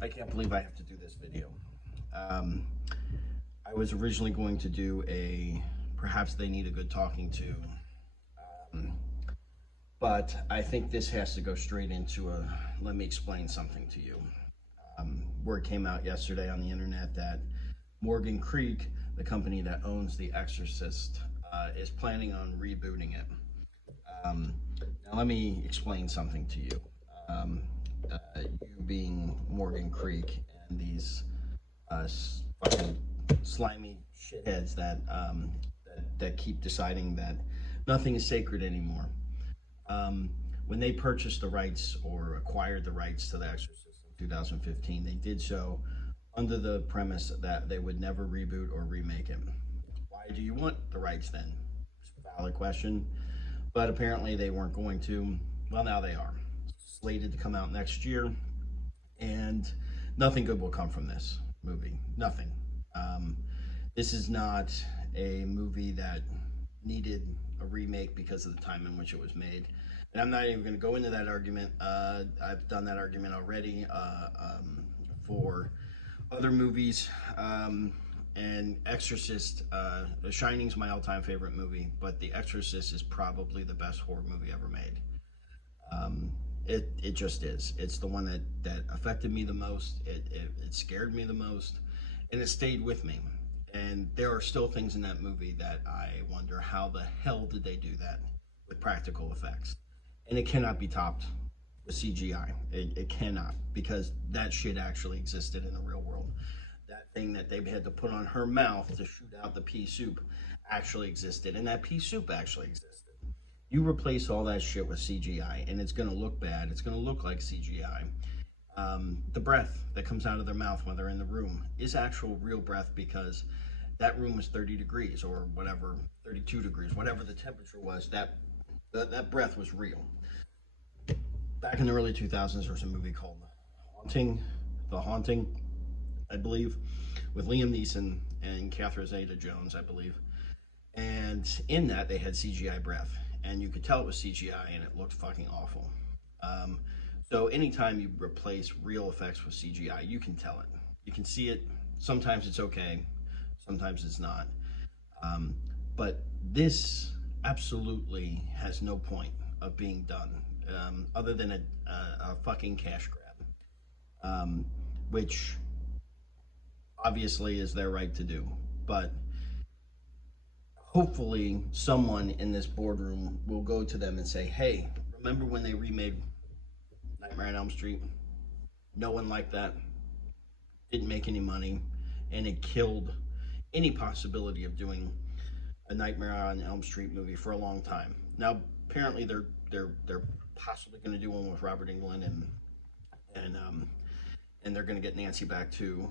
I can't believe I have to do this video. Um, I was originally going to do a perhaps they need a good talking to, um, but I think this has to go straight into a let me explain something to you. Word came out yesterday on the internet that Morgan Creek, the company that owns The Exorcist, is planning on rebooting it. Um, Now, let me explain something to you. Um, you being Morgan Creek and these fucking slimy shitheads that keep deciding that nothing is sacred anymore. Um, when they purchased the rights or acquired the rights to The Exorcist in 2015, they did so under the premise that they would never reboot or remake it. Why do you want the rights then? It's a valid question, but apparently they weren't going to. Well, now they are. Slated to come out next year, and nothing good will come from this movie. Nothing. Um, this is not a movie that needed a remake because of the time in which it was made. And I'm not even going to go into that argument. I've done that argument already for other movies. And Exorcist, The Shining's my all-time favorite movie, but The Exorcist is probably the best horror movie ever made. Um, it just is. It's the one that affected me the most. It scared me the most, and it stayed with me. And there are still things in that movie that I wonder how the hell did they do that with practical effects. And it cannot be topped with CGI. It cannot, because that shit actually existed in the real world. That thing that they had to put on her mouth to shoot out the pea soup actually existed, and that pea soup actually existed. You replace all that shit with CGI, and it's going to look bad. It's going to look like CGI. The breath that comes out of their mouth when they're in the room is actual real breath, because that room was 30 degrees or whatever, 32 degrees, whatever the temperature was. That breath was real. Back in the early 2000s, there was a movie called The Haunting, I believe, with Liam Neeson and Catherine Zeta-Jones, I believe. And in that, they had CGI breath, and you could tell it was CGI, and it looked fucking awful. Um, so anytime you replace real effects with CGI, you can tell it. You can see it. Sometimes it's okay, sometimes it's not. Um, but this absolutely has no point of being done, other than a fucking cash grab, which obviously is their right to do. But hopefully someone in this boardroom will go to them and say, hey, remember when they remade Nightmare on Elm Street? No one liked that. Didn't make any money, and it killed any possibility of doing a Nightmare on Elm Street movie for a long time. Now, apparently, they're possibly going to do one with Robert Englund, and they're going to get Nancy back to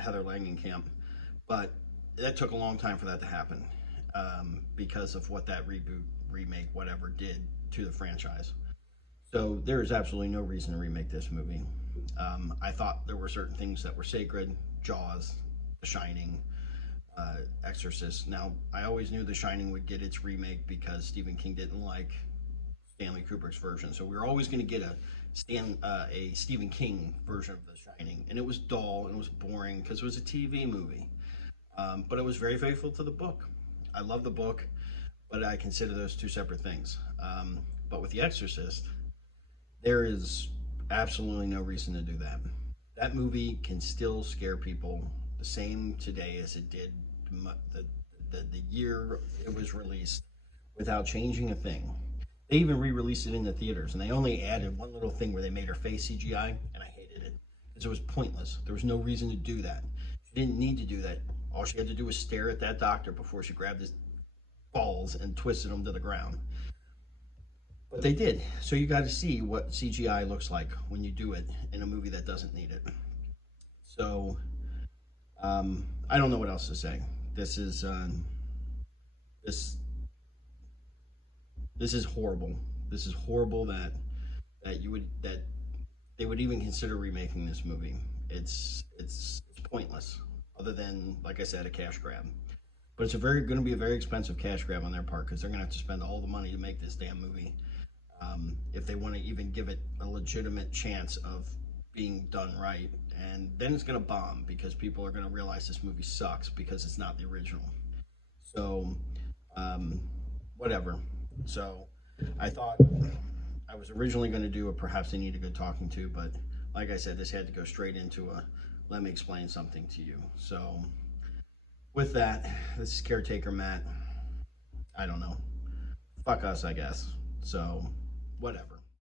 Heather Langenkamp, but that took a long time for that to happen, because of what that reboot, remake, whatever did to the franchise. So there is absolutely no reason to remake this movie. I thought there were certain things that were sacred: Jaws, The Shining, Exorcist. Now, I always knew The Shining would get its remake because Stephen King didn't like Stanley Kubrick's version, so we were always going to get a Stephen King version of The Shining, and it was dull and it was boring because it was a TV movie. But it was very faithful to the book. I love the book, but I consider those two separate things. But with The Exorcist, there is absolutely no reason to do that. That movie can still scare people the same today as it did the year it was released, without changing a thing. They even re-released it in the theaters, and they only added one little thing where they made her face CGI, and I hated it because it was pointless. There was no reason to do that. She didn't need to do that. All she had to do was stare at that doctor before she grabbed his balls and twisted them to the ground. But they did. So you got to see what CGI looks like when you do it in a movie that doesn't need it. So I don't know what else to say. This is this this is horrible. This is horrible that they would even consider remaking this movie. It's pointless, other than, like I said, a cash grab. But it's going to be a very expensive cash grab on their part, because they're going to have to spend all the money to make this damn movie, if they want to even give it a legitimate chance of being done right, and then it's gonna bomb because people are gonna realize this movie sucks because it's not the original. So, um, whatever. So, I thought I was originally going to do a perhaps they need a good talking to, but like I said, this had to go straight into a let me explain something to you. So, with that, this is Caretaker Matt. I don't know. Fuck us, I guess. So, whatever.